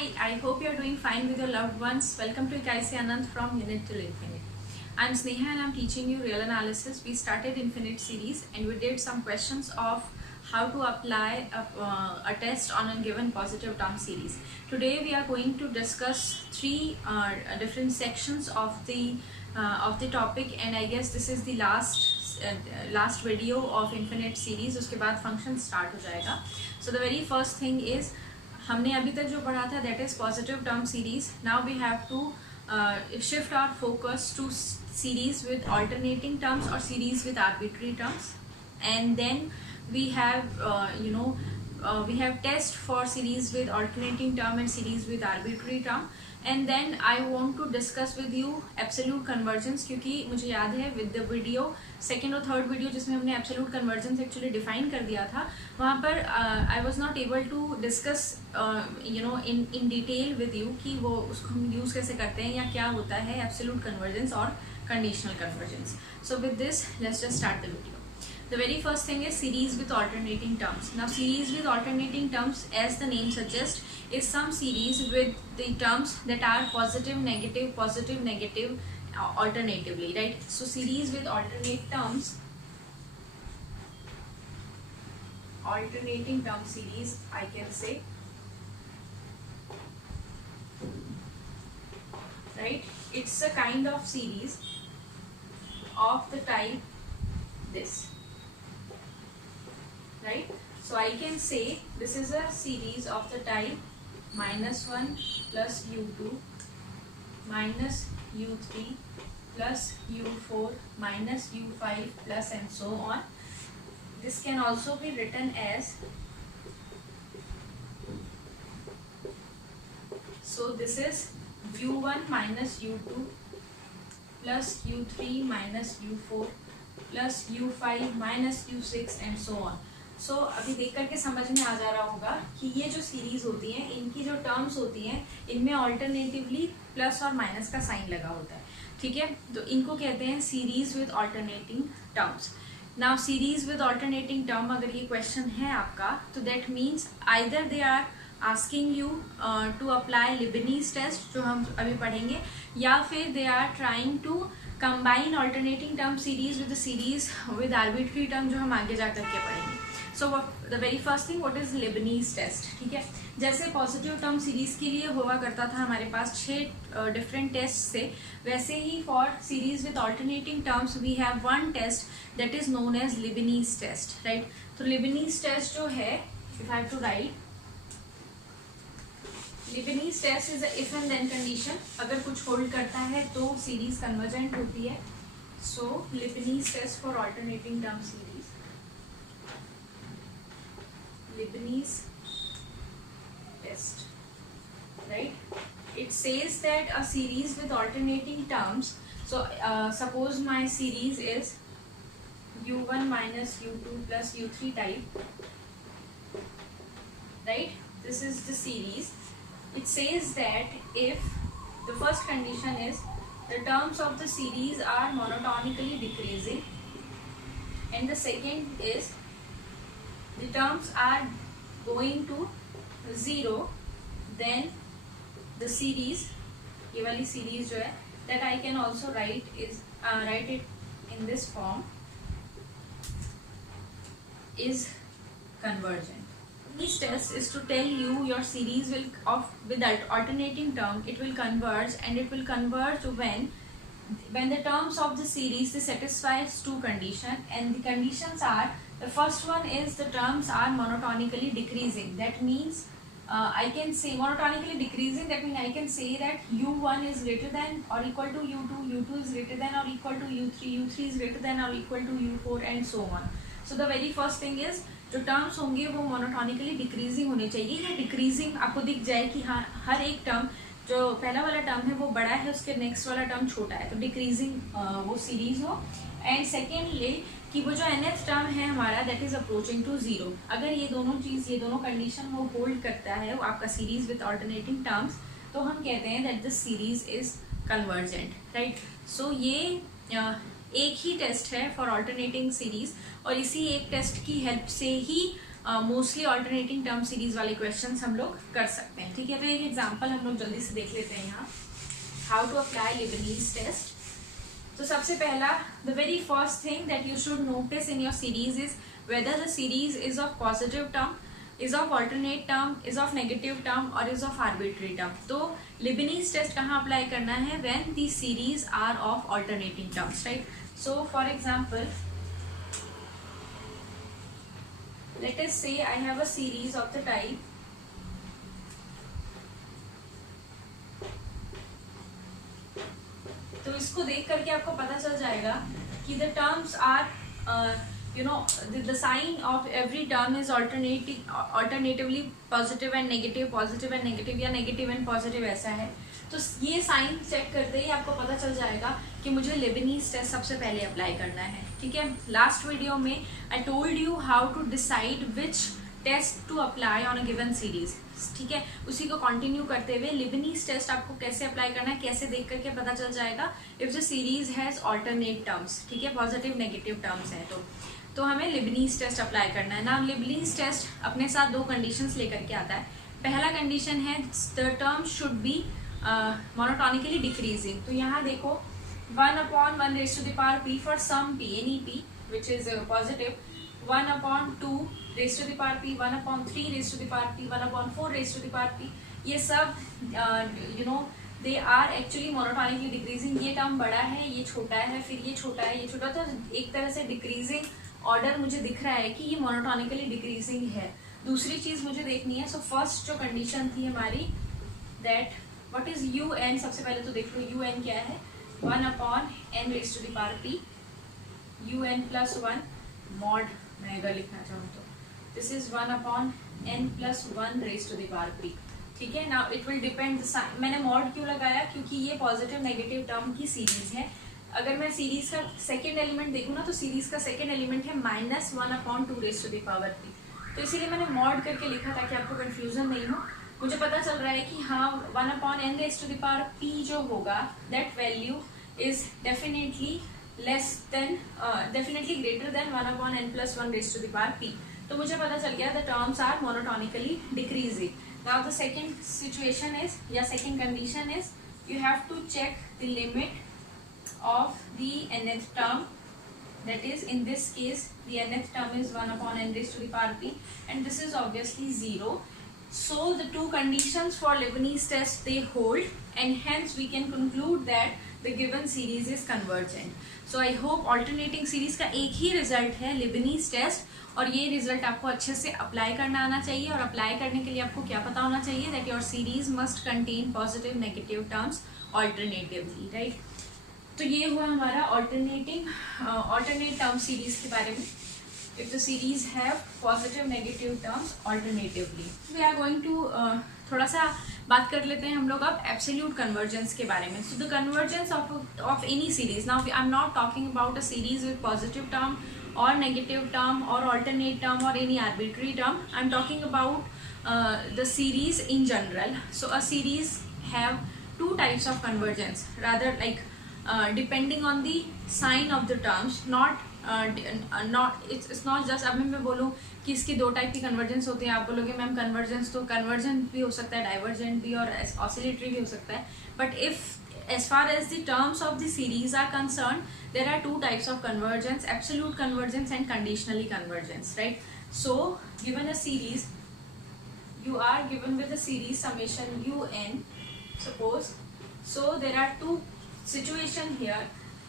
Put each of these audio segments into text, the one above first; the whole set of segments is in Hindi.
Hi, I hope you're doing fine with your loved ones. Welcome to Ikaisi Anand from Unit till Infinite. I'm Sneha and I'm teaching you real analysis. We started Infinite series and we did some questions of how to apply a test on a given positive term series. Today we are going to discuss three different sections of the topic, and I guess this is the last video of Infinite series. उसके बाद function start हो जाएगा. So the very first thing is हमने अभी तक जो पढ़ा था that is positive term series. Now we have to shift our focus to series with alternating terms or series with arbitrary terms, and then we have we have test for series with alternating term and series with arbitrary term, and then I want to discuss with you absolute convergence, क्योंकि मुझे याद है with the video second और third video जिसमें हमने absolute convergence actually define कर दिया था, वहाँ पर I was not able to discuss in detail with you कि वो उसको हम use कैसे करते हैं या क्या होता है absolute convergence और conditional convergence. So with this, let's just start the video. The very first thing is series with alternating terms. Now series with alternating terms, as the name suggests, is some series with the terms that are positive, negative, alternatively, right? So series with alternate terms, alternating term series, I can say, right? It's a kind of series of the type this, right? So I can say this is a series of the type -1 plus u2 minus u3 plus u4 minus u5 plus and so on. This can also be written as, so this is u1 minus u2 plus u3 minus u4 plus u5 minus u6 and so on. So अभी देख करके समझ में आ जा रहा होगा कि ये जो सीरीज होती हैं, इनकी जो टर्म्स होती हैं, इनमें ऑल्टरनेटिवली प्लस और माइनस का साइन लगा होता है, ठीक है? तो इनको कहते हैं series with alternating terms. Now series with alternating term, अगर ये क्वेश्चन है आपका, तो that means either they are asking you to apply Leibniz test, जो हम अभी पढ़ेंगे, या फिर they are trying to combine alternating term series with series with arbitrary term, जो हम आगे जा करके पढ़ेंगे. सो the very first thing, what is Leibniz test, ठीक है? जैसे पॉजिटिव टर्म सीरीज के लिए हुआ करता था हमारे पास 6 डिफरेंट टेस्ट से, वैसे ही for series with alternating terms we have one test that is known as Leibniz test, right? तो लिबनीज टेस्ट जो है, if I have to write, Leibniz test is if and then condition. अगर कुछ होल्ड करता है तो सीरीज कन्वर्जेंट होती है. So Leibniz test for alternating term series, Leibniz test, right? It says that a series with alternating terms, so suppose my series is u1 minus u2 plus u3 type, right? This is the series. It says that if the first condition is the terms of the series are monotonically decreasing, and the second is the terms are going to 0, then the series, ये वाली series जो है, that I can also write it in this form, is convergent. This test is to tell you your series with alternating term, it will converge, and it will converge when the terms of the series, they satisfies two conditions, and the conditions are, the first one is the terms are monotonically decreasing. That means I can say monotonically decreasing, that means I can say that u1 is greater than or equal to u2, u2 is greater than or equal to u3, u3 is greater than or equal to u4 and so on. So the very first thing is, जो टर्म्स होंगे वो मोनोटोनिकली डिक्रीजिंग होने चाहिए, या डिक्रीजिंग आपको दिख जाए कि हाँ हर एक टर्म, जो पहला वाला टर्म है वो बड़ा है, उसके नेक्स्ट वाला टर्म छोटा है, तो डिक्रीजिंग वो सीरीज हो. एंड सेकेंडली कि वो जो nth टर्म है हमारा, दैट इज अप्रोचिंग टू 0. अगर ये दोनों कंडीशन वो होल्ड करता है वो आपका सीरीज विद ऑल्टरनेटिंग टर्म्स, तो हम कहते हैं that the series is convergent, right? So ये एक ही टेस्ट है फॉर ऑल्टरनेटिंग सीरीज, और इसी एक टेस्ट की हेल्प से ही मोस्टली ऑल्टरनेटिंग टर्म सीरीज वाले क्वेश्चंस हम लोग कर सकते हैं. ठीक है, तो एक एग्जांपल हम लोग जल्दी से देख लेते हैं यहाँ. How to apply Leibniz test. तो सबसे पहला, the very first thing that you should notice in your series is whether the series is of positive term, is of alternate term, is of negative term or is of arbitrary term. तो Leibniz test कहाँ अप्लाई करना है? when the series are of alternating terms, right? So for example, let us say I have a series of the type तो इसको देख करके आपको पता चल जाएगा कि the terms are the sign of every term is alternatively positive and negative या negative and positive ऐसा है. तो ये साइन चेक करते ही आपको पता चल जाएगा कि मुझे लेबनीज टेस्ट सबसे पहले अप्लाई करना है. ठीक है, लास्ट वीडियो में I told you how to decide which test to apply on a given series. ठीक है, उसी को कंटिन्यू करते हुए लेबनीज टेस्ट आपको कैसे अप्लाई करना है, कैसे देख करके पता चल जाएगा if the series has alternate terms. ठीक है, पॉजिटिव नेगेटिव टर्म्स है तो हमें लेबनीज टेस्ट अप्लाई करना है ना. लेबनीज टेस्ट अपने साथ दो कंडीशंस लेकर के आता है. पहला कंडीशन है the term should be monotonically decreasing. तो यहाँ देखो 1/1 raised to the power p for some p, any p which is positive, 1/2 raised to the power p, 1/3 raised to the power p, 1/4 raised to the power p. ये सब they are actually monotonically decreasing. ये टर्म बड़ा है, ये छोटा है, फिर ये छोटा है, ये छोटा. तो एक तरह से डिक्रीजिंग ऑर्डर मुझे दिख रहा है कि ये मोनोटोनिकली डिक्रीजिंग है. दूसरी चीज मुझे देखनी है. सो फर्स्ट जो कंडीशन थी हमारी that what is u n. सबसे पहले तो देख लो यू एन क्या है. 1/n raised to the power p, un plus 1 mod. मैं अगर लिखना चाहूँ तो this is 1/n plus 1 raised to the power p. ठीक है, नाउ इट विल डिपेंड. मैंने मॉड क्यों लगाया? क्योंकि ये पॉजिटिव नेगेटिव टर्म की सीरीज है. अगर मैं सीरीज का सेकेंड एलिमेंट देखूँ ना तो सीरीज का सेकेंड एलिमेंट है -1/2 raised to the power p. तो इसीलिए मैंने मॉड करके लिखा ताकि आपको कंफ्यूजन नहीं हो. मुझे पता चल रहा है कि हाँ 1/n raised to the power p जो होगा that value is definitely greater than 1/n plus 1 raised to the power p. तो मुझे पता चल गया the terms are monotonically decreasing. Now the second situation is या second condition is you have to check the limit of the nth term, that is in this case the nth term is 1/n raised to the power p and this is obviously 0. So the two conditions for Leibniz test they hold and hence we can conclude that the given series is convergent. So I hope alternating series का एक ही रिजल्ट है Leibniz test और ये रिजल्ट आपको अच्छे से अप्लाई करना आना चाहिए. और अप्लाई करने के लिए आपको क्या पता होना चाहिए that your series must contain positive negative terms alternatively, right? तो ये हुआ हमारा ऑल्टरनेट टर्म सीरीज के बारे में. If the series have positive negative terms alternatively. We are going to थोड़ा सा बात कर लेते हैं हम लोग अब एब्सोल्यूट कन्वर्जेंस के बारे में. So the convergence of any series. Now I am not talking about a series with positive term or negative term or alternate term or any arbitrary term. I am talking about the series in general. So a series have two types of convergence, rather like depending on the sign of the terms, not it's not just. अब मैं बोलूँ कि इसके दो टाइप की कन्वर्जेंस होते हैं, आप बोलोगे मैम कन्वर्जेंस तो कन्वर्जेंट भी हो सकता है, डाइवर्जेंट भी और ऑसिलेटरी भी हो सकता है. But if as far as the terms of the series are concerned, there are two types of convergence: absolute convergence and conditionally convergence, right? So given a series, you are given with a series summation un, suppose. So there are two situation here,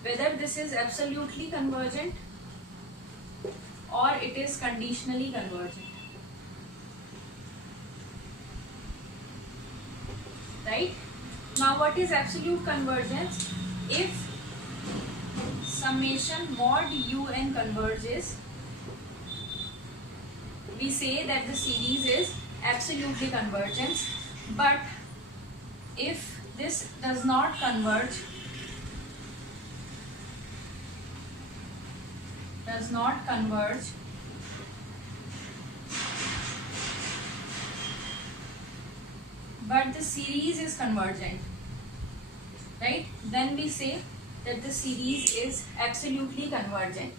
whether this is absolutely convergent or it is conditionally convergent, right? Now what is absolute convergence? If summation mod un converges, we say that the series is absolutely convergent. But if this does not converge, but the series is convergent, right? Then we say that the series is absolutely convergent.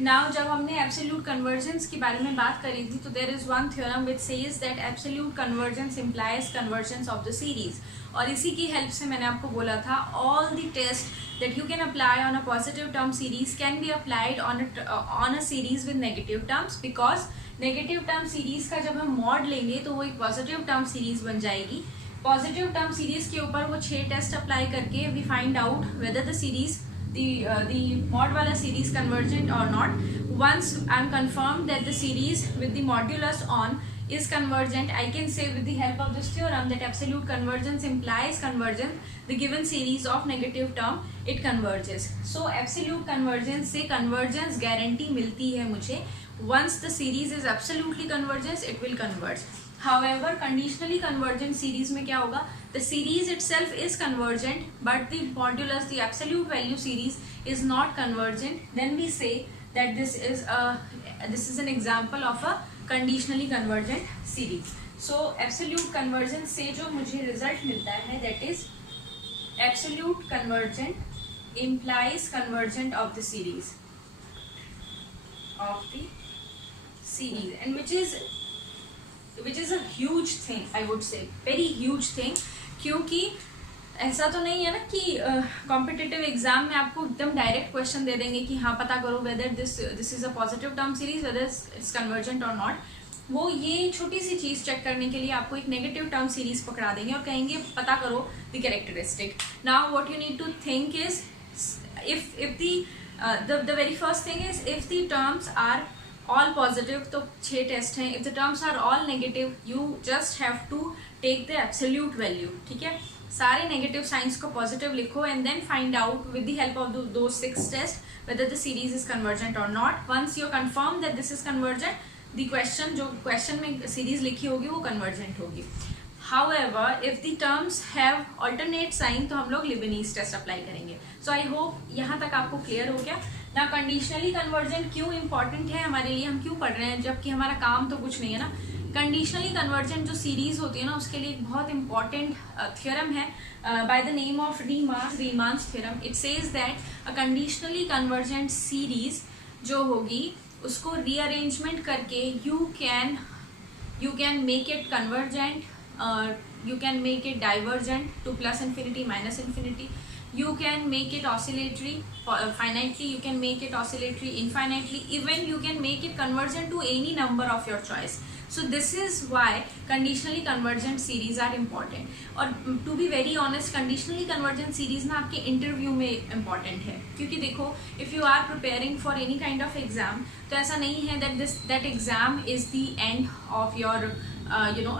Now जब हमने एब्सोल्यूट कन्वर्जेंस के बारे में बात करी थी, तो there is one theorem which says that absolute convergence implies convergence of the series. और इसी की हेल्प से मैंने आपको बोला था all the test that you can apply on a positive term series can be applied on a series with negative terms, because negative term series का जब हम मॉड लेंगे तो वो एक पॉजिटिव टर्म सीरीज बन जाएगी। पॉजिटिव टर्म सीरीज के ऊपर वो 6 टेस्ट अप्लाई करके we find out whether the series the mod wala series convergent or not. Once I'm confirmed that the series with the modulus on is convergent, I can say with the help of this theorem that absolute convergence implies convergence the given series of negative term it converges. So absolute convergence से convergence guarantee मिलती है मुझे। Once the series is absolutely convergent, it will converge. However, conditionally convergent series में क्या होगा? The series itself is convergent, but the modulus, the absolute value series, is not convergent. Then we say that this is an example of a conditionally convergent series. So absolute convergence से जो मुझे result मिलता है, that is absolute convergent implies convergent of the series, and which is a huge thing, I would say, very huge thing. क्योंकि ऐसा तो नहीं है ना कि कॉम्पिटिटिव एग्जाम में आपको एकदम डायरेक्ट क्वेश्चन दे देंगे कि हाँ पता करो whether this is a positive term series, whether it's convergent और नॉट। वो ये छोटी सी चीज चेक करने के लिए आपको एक नेगेटिव टर्म सीरीज पकड़ा देंगे और कहेंगे पता करो the characteristic. Now what you need to think is if the very first thing is if the terms are all positive, तो 6 टेस्ट हैं। if the terms are all negative, you just have to take the absolute value, ठीक है। सारे नेगेटिव साइंस को पॉजिटिव लिखो and then find out with the help of those 6 tests whether the series is convergent or not. Once you confirm that this is convergent, the question जो क्वेश्चन में सीरीज लिखी होगी वो convergent होगी। However, if the terms have alternate sign, तो हम लोग लिबनीज टेस्ट अप्लाई करेंगे। So I hope यहाँ तक आपको क्लियर हो गया ना। कंडीशनली कन्वर्जेंट क्यों इंपॉर्टेंट है हमारे लिए, हम क्यों पढ़ रहे हैं जबकि हमारा काम तो कुछ नहीं है ना। कंडीशनली कन्वर्जेंट जो सीरीज होती है ना, उसके लिए एक बहुत इंपॉर्टेंट थ्योरम है by the name of Riemann's theorem. It says that a conditionally convergent series जो होगी उसको रीअरेंजमेंट करके you can make it convergent, you can make it divergent to plus infinity, minus infinity. You can make it oscillatory finitely, you can make it oscillatory infinitely, even you can make it convergent to any number of your choice. So this is why conditionally convergent series are important. और to be very honest, conditionally convergent series ना आपके इंटरव्यू में important है, क्योंकि देखो if you are preparing for any kind of exam, तो ऐसा नहीं है that exam is the end of your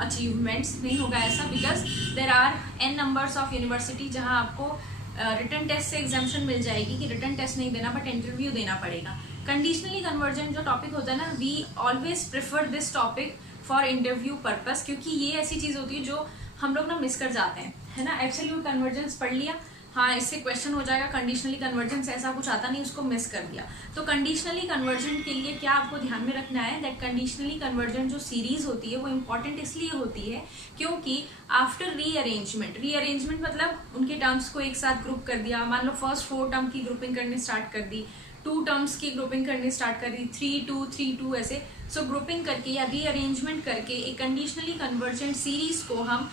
achievements, नहीं होगा ऐसा, because there are n numbers of university जहाँ आपको रिटर्न टेस्ट से एग्जाम्शन मिल जाएगी कि रिटर्न टेस्ट नहीं देना बट इंटरव्यू देना पड़ेगा। कंडीशनली कन्वर्जेंट जो टॉपिक होता है ना, we always prefer this topic for interview purpose, क्योंकि ये ऐसी चीज़ होती है जो हम लोग ना मिस कर जाते हैं, है ना। एब्सोल्यूट कन्वर्जेंस पढ़ लिया, हाँ इससे क्वेश्चन हो जाएगा, कंडीशनली कन्वर्जेंस ऐसा कुछ आता नहीं, उसको मिस कर दिया। तो कंडीशनली कन्वर्जेंट के लिए क्या आपको ध्यान में रखना है, दैट कंडीशनली कन्वर्जेंट जो सीरीज होती है वो इंपॉर्टेंट इसलिए होती है क्योंकि आफ्टर रीअरेंजमेंट मतलब उनके टर्म्स को एक साथ ग्रुप कर दिया, मान लो फर्स्ट 4 टर्म की ग्रुपिंग करनी स्टार्ट कर दी, 2 टर्म्स की ग्रुपिंग करनी स्टार्ट कर दी, 3-2-3-2 ऐसे। सो ग्रुपिंग करके या रीअरेंजमेंट करके एक कंडीशनली कन्वर्जेंट सीरीज को हम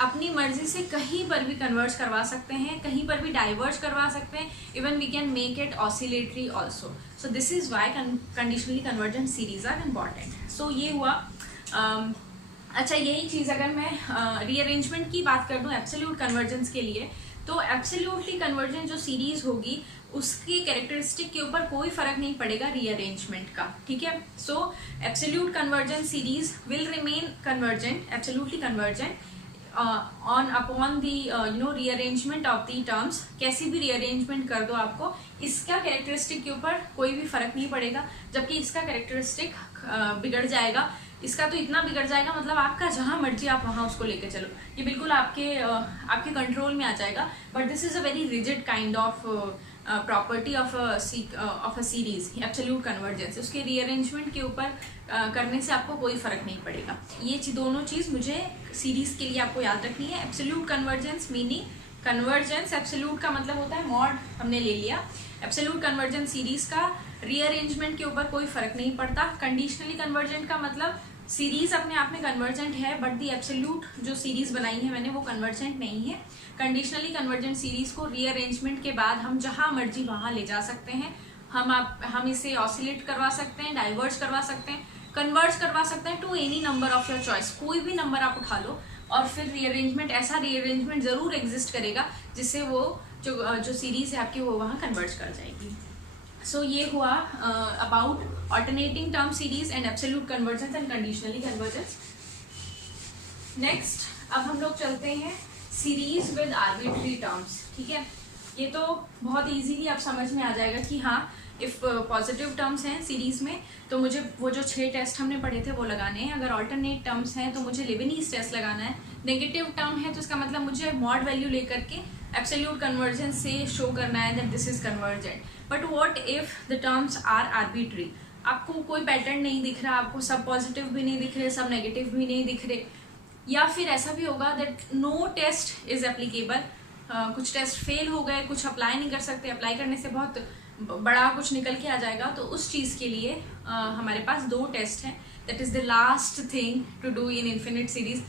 अपनी मर्जी से कहीं पर भी कन्वर्ज करवा सकते हैं, कहीं पर भी डाइवर्ज करवा सकते हैं, even we can make it oscillatory also. So this is why conditionally convergent series are important. So ये हुआ। अच्छा, यही चीज़ अगर मैं रीअरेंजमेंट की बात कर दूँ एब्सोल्यूट कन्वर्जेंस के लिए, तो एब्सोल्यूटली कन्वर्जेंट जो सीरीज होगी उसकी कैरेक्टरिस्टिक के ऊपर कोई फर्क नहीं पड़ेगा रीअरेंजमेंट का, ठीक है। सो absolute convergent series will remain convergent, absolutely convergent on upon the rearrangement of the terms। कैसी भी रीअरेंजमेंट कर दो आपको इसका कैरेक्टरिस्टिक के ऊपर कोई भी फर्क नहीं पड़ेगा, जबकि इसका कैरेक्टरिस्टिक बिगड़ जाएगा, इसका तो इतना बिगड़ जाएगा मतलब आपका जहां मर्जी आप वहां उसको लेके चलो, ये बिल्कुल आपके कंट्रोल में आ जाएगा। But this is a very rigid kind of property of a series absolute convergence. उसके रीअरेंजमेंट के ऊपर करने से आपको कोई फर्क नहीं पड़ेगा। ये दोनों चीज़ मुझे सीरीज के लिए आपको याद रखनी है। Absolute convergence meaning convergence, absolute का मतलब होता है मॉड, हमने ले लिया। एब्सोल्यूट कन्वर्जेंट सीरीज का रीअरेंजमेंट के ऊपर कोई फर्क नहीं पड़ता। कंडीशनली कन्वर्जेंट का मतलब सीरीज अपने आप में कन्वर्जेंट है, बट दी एब्सोल्यूट जो सीरीज बनाई है मैंने वो कन्वर्जेंट नहीं है। कंडीशनली कन्वर्जेंट सीरीज को रीअरेंजमेंट के बाद हम जहां मर्जी वहां ले जा सकते हैं। हम इसे ऑसिलेट करवा सकते हैं, डाइवर्ज करवा सकते हैं, कन्वर्ज करवा सकते हैं to any number of your choice. कोई भी नंबर आप उठा लो और फिर रीअरेंजमेंट, ऐसा रीअरेंजमेंट जरूर एग्जिस्ट करेगा जिससे वो जो सीरीज है आपकी वो वहाँ कन्वर्ज कर जाएगी। सो ये हुआ about alternating term series and absolute convergence and conditionally convergence. Next अब हम लोग चलते हैं सीरीज विद आर्बिट्री टर्म्स। ठीक है, ये तो बहुत इजीली आप समझ में आ जाएगा कि हाँ, इफ पॉजिटिव टर्म्स हैं सीरीज में तो मुझे वो जो 6 टेस्ट हमने पढ़े थे वो लगाने हैं। अगर ऑल्टरनेट टर्म्स हैं तो मुझे लेबनीज टेस्ट लगाना है। नेगेटिव टर्म है तो इसका मतलब मुझे मॉड वैल्यू लेकर के एब्सोल्यूट कन्वर्जेंस से शो करना है that this is convergent. But what if the terms are arbitrary? आपको कोई पैटर्न नहीं दिख रहा, आपको सब पॉजिटिव भी नहीं दिख रहे, सब नेगेटिव भी नहीं दिख रहे, या फिर ऐसा भी होगा that no test is applicable. कुछ टेस्ट फेल हो गए, कुछ अप्लाई नहीं कर सकते, अप्लाई करने से बहुत बड़ा कुछ निकल के आ जाएगा। तो उस चीज़ के लिए हमारे पास 2 टेस्ट हैं। That is the last thing to do in infinite series.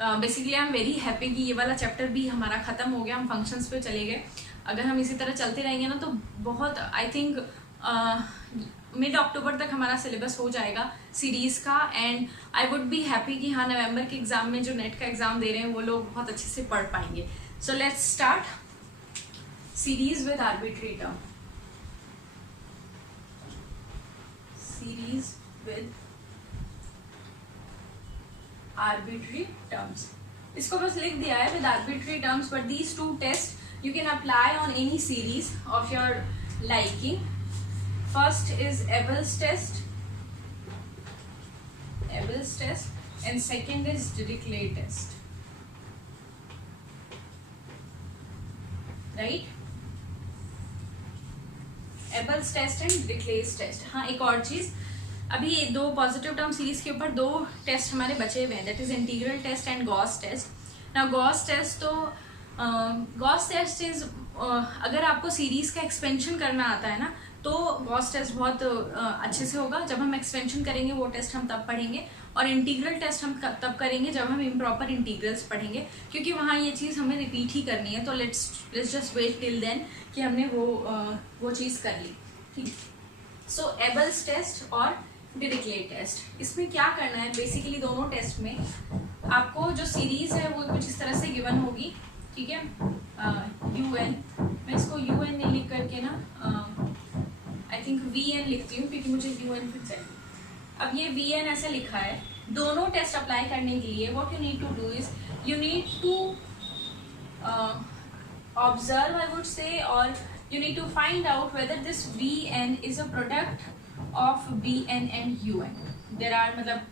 Basically I am very happy कि ये वाला चैप्टर भी हमारा ख़त्म हो गया, हम फंक्शंस पे चले गए। अगर हम इसी तरह चलते रहेंगे ना तो बहुत, आई थिंक मिड अक्टूबर तक हमारा सिलेबस हो जाएगा सीरीज़ का। And I would be happy कि हाँ, नवंबर के एग्ज़ाम में जो नेट का एग्ज़ाम दे रहे हैं वो लोग बहुत अच्छे से पढ़ पाएंगे। So let's start series with arbitrary term. Series with arbitrary terms, इसको बस लिख दिया है with arbitrary terms, but these 2 test you can apply on any series of your liking. First is Abel's test, and second is Dirichlet test, right? Abel's test and Dirichlet's test. हाँ, एक और चीज, अभी 2 पॉजिटिव टर्म सीरीज के ऊपर 2 टेस्ट हमारे बचे हुए हैं, that is integral test and Gauss test. Now Gauss test तो गॉस टेस्ट इज, अगर आपको सीरीज का एक्सपेंशन करना आता है ना तो गॉस टेस्ट बहुत अच्छे से होगा। जब हम एक्सपेंशन करेंगे वो टेस्ट हम तब पढ़ेंगे, और इंटीग्रल टेस्ट हम तब करेंगे जब हम इम्प्रॉपर इंटीग्रल्स पढ़ेंगे, क्योंकि वहाँ ये चीज़ हमें रिपीट ही करनी है। तो let's just wait till then कि हमने वो चीज़ कर ली। ठीक, सो एबल्स टेस्ट और डिरिक्लेट टेस्ट, इसमें क्या करना है बेसिकली, दोनों टेस्ट में आपको जो सीरीज है वो कुछ इस तरह से गिवन होगी। ठीक है, UN, मैं इसको UN नहीं लिख करके ना आई थिंक VN लिखती हूँ, क्योंकि मुझे UN फिर चाहिए। अब ये VN ऐसे लिखा है। दोनों टेस्ट अप्लाई करने के लिए what you need to do is you need to observe, I would say, और you need to find out whether this VN is a product of BN and UN. There are, मतलब,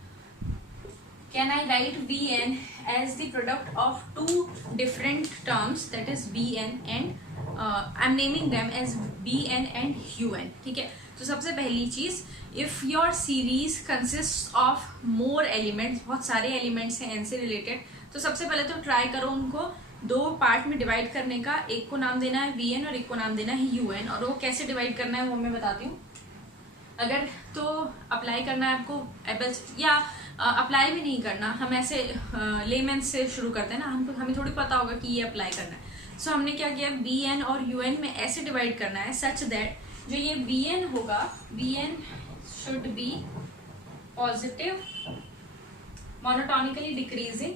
can I write VN as the product of 2 different terms, that is BN and I'm naming them as BN and UN. ठीक है, तो सबसे पहली चीज, if your series consists of more elements, बहुत सारे elements हैं n से related, तो सबसे पहले तो try करो उनको 2 पार्ट में डिवाइड करने का। एक को नाम देना है VN और एक को नाम देना है UN, और वो कैसे डिवाइड करना है वो मैं बताती हूँ। अगर तो अप्लाई करना है आपको एबल्स, या अप्लाई भी नहीं करना, हम ऐसे लेमन से शुरू करते हैं ना, हमें थोड़ी पता होगा कि ये अप्लाई करना है। सो हमने क्या किया, BN और UN में ऐसे डिवाइड करना है सच दैट जो ये BN होगा, BN should be positive, monotonically decreasing.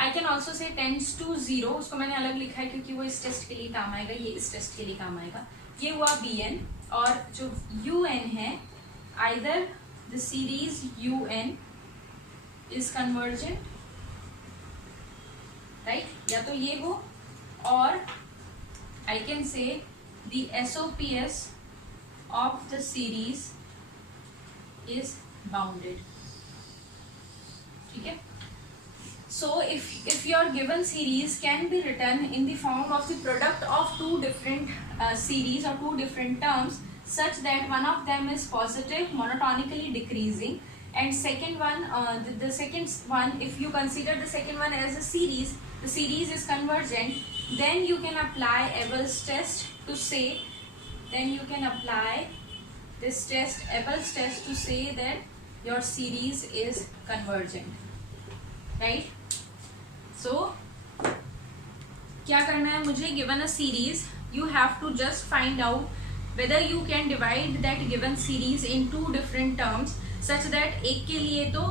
I can also say tends to 0, उसको मैंने अलग लिखा है क्योंकि वो इस टेस्ट के लिए काम आएगा, ये इस टेस्ट के लिए काम आएगा। ये हुआ BN, और जो UN है, either the series UN is convergent, right? या तो ये हो, और I can say the SOPS of the series is bounded. ठीक है? So if your given series can be written in the form of the product of 2 different series or 2 different terms, such that one of them is positive, monotonically decreasing, and second one, the second one, if you consider the second one as a series, the series is convergent, then you can apply Abel's test to say, then you can apply this test, Abel's test, to say that your series is convergent, right? So क्या करना है मुझे, given a series, you have to just find out whether you can divide that given series in two different terms such that एक के लिए तो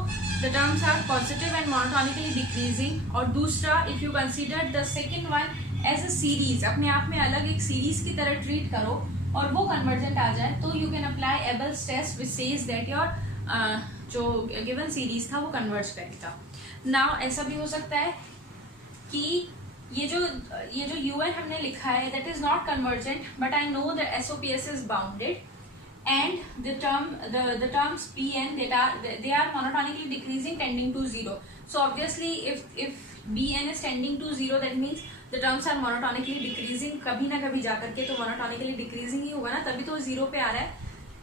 the terms are positive and monotonically decreasing, और दूसरा if you consider the second one as a series, अपने आप में अलग एक series की तरह treat करो और वो convergent आ जाए, तो you can apply Abel's test which says that your जो given series था वो converge करेगा. Now ऐसा भी हो सकता है कि ये जो UN हमने लिखा है that is not convergent, but I know the SOPS is bounded and the terms Pn they are monotonically decreasing tending to 0. So obviously if Bn is tending to 0, that means the terms are monotonically decreasing. कभी ना कभी जा करके तो monotonically decreasing ही होगा ना, तभी तो 0 पे आ रहा है.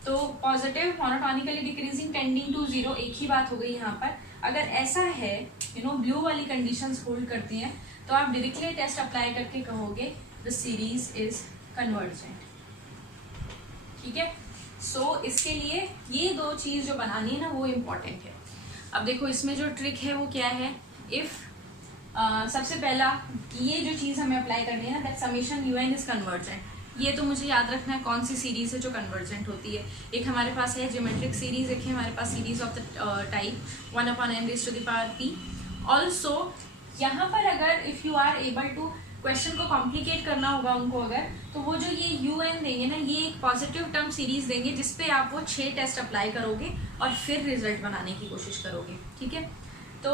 तो positive monotonically decreasing tending to 0 एक ही बात हो गई यहाँ पर. अगर ऐसा है ब्लू वाली कंडीशंस होल्ड करती हैं तो आप डिरिक्ले टेस्ट अप्लाई करके कहोगे द सीरीज इज कन्वर्जेंट. ठीक है. सो इसके लिए ये दो चीज जो बनानी है ना वो इम्पोर्टेंट है. अब देखो इसमें जो ट्रिक है वो क्या है. इफ सबसे पहला ये जो चीज हमें अप्लाई करनी है ना, that summation UN is convergent. ये तो मुझे याद रखना है कौन सी सीरीज है जो कन्वर्जेंट होती है. एक हमारे पास है ज्योमेट्रिक सीरीज, एक है हमारे पास series of the type 1/n⁻p. Also यहाँ पर अगर if you are able to question को कॉम्प्लिकेट करना होगा उनको अगर, तो वो जो ये UN देंगे ना, ये एक पॉजिटिव टर्म सीरीज देंगे जिसपे आप वो 6 टेस्ट अप्लाई करोगे और फिर रिजल्ट बनाने की कोशिश करोगे. ठीक है. तो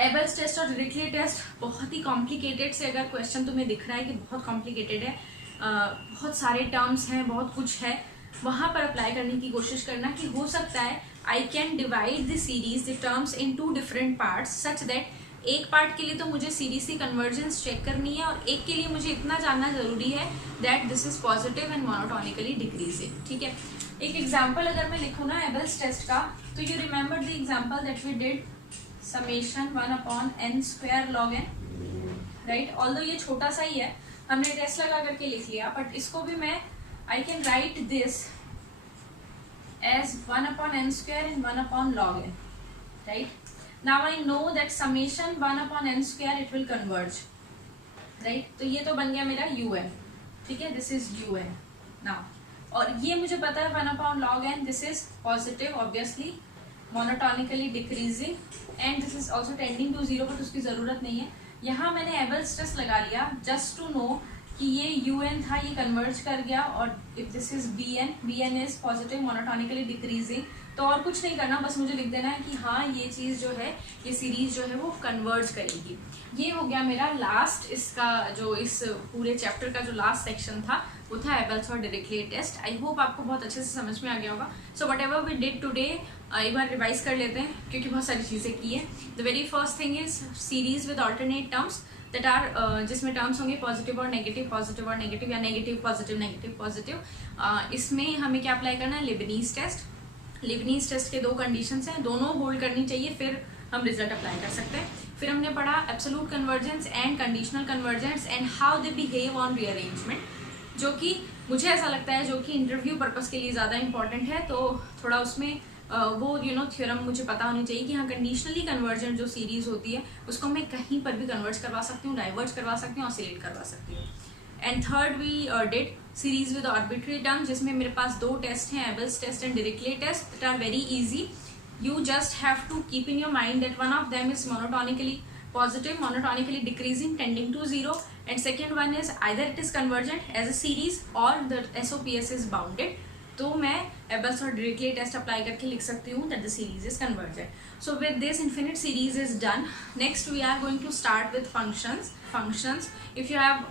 एबल्स टेस्ट और डिरिक्ले टेस्ट बहुत ही कॉम्प्लिकेटेड से अगर क्वेश्चन तुम्हें दिख रहा है कि बहुत कॉम्प्लिकेटेड है, बहुत सारे टर्म्स हैं, बहुत कुछ है, वहाँ पर अप्लाई करने की कोशिश करना कि हो सकता है I can divide the series the terms in 2 different parts such that एक पार्ट के लिए तो मुझे सीरीज की कन्वर्जेंस चेक करनी है और एक के लिए मुझे इतना जानना जरूरी है that this is positive and monotonically decreasing. ठीक है. एक एग्जाम्पल अगर मैं लिखूँ ना एबल्स टेस्ट का, तो you remember the example that we did summation 1/n² log n, right. Although ये छोटा सा ही है, हमने टेस्ट लगा करके लिख लिया, बट इसको भी मैं I can write this as 1/n² and 1/log n, right. Now I know that summation 1/n² it will converge, right. तो ये तो बन गया मेरा UN. ठीक है. This is UN now. और ये मुझे पता है 1/log n this is positive obviously monotonically decreasing and this is also tending to 0, but उसकी जरूरत नहीं है. यहाँ मैंने एबल्स टेस्ट लगा लिया जस्ट टू नो कि ये UN था, ये कन्वर्ज कर गया. और if this is BN is positive monotonically decreasing, तो और कुछ नहीं करना, बस मुझे लिख देना है कि हाँ ये चीज जो है, ये सीरीज जो है वो कन्वर्ज करेगी. ये हो गया मेरा लास्ट, इसका जो इस पूरे चैप्टर का जो लास्ट सेक्शन था वो था एबल्स और डिरिक्ले टेस्ट. आई होप आपको बहुत अच्छे से समझ में आ गया होगा. So whatever we did today एक बार रिवाइज कर लेते हैं क्योंकि बहुत सारी चीजें की है. The very first thing is series with alternate terms that are जिसमें टर्म्स होंगे पॉजिटिव और नेगेटिव या नेगेटिव पॉजिटिव. इसमें हमें क्या अप्लाई करना है, लेबनीज टेस्ट. लेबनीज टेस्ट के 2 कंडीशंस हैं, दोनों होल्ड करनी चाहिए फिर हम रिजल्ट अप्लाई कर सकते हैं. फिर हमने पढ़ा absolute convergence and conditional convergence and how they behave on rearrangement, जो कि मुझे ऐसा लगता है जो कि इंटरव्यू पर्पस के लिए ज़्यादा इंपॉर्टेंट है. तो थोड़ा उसमें वो थ्योरम मुझे पता होनी चाहिए कि हाँ कंडीशनली कन्वर्जेंट जो सीरीज होती है उसको मैं कहीं पर भी कन्वर्ज करवा सकती हूँ, डाइवर्ज करवा सकती हूँ, ऑसिलेट करवा सकती हूँ. And third we did series with arbitrary term, जिसमें मेरे पास 2 टेस्ट हैं, Abel's test and Dirichlet test, that are very easy. You just have to keep in your mind that one of them is monotonically positive, monotonically decreasing, tending to 0, and second one is either it is convergent as a series or the SOPS is bounded. तो मैं एबल्स और डिरिक्ले टेस्ट अप्लाई करके लिख सकती हूँ that the series is convergent. So with this infinite series is done. Next we are going to start with functions. If you have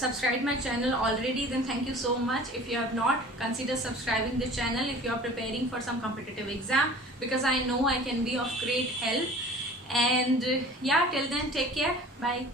subscribed my channel already, then thank you so much. If you have not, consider subscribing the channel if you are preparing for some competitive exam, because I know I can be of great help. And yeah, till then, take care. Bye.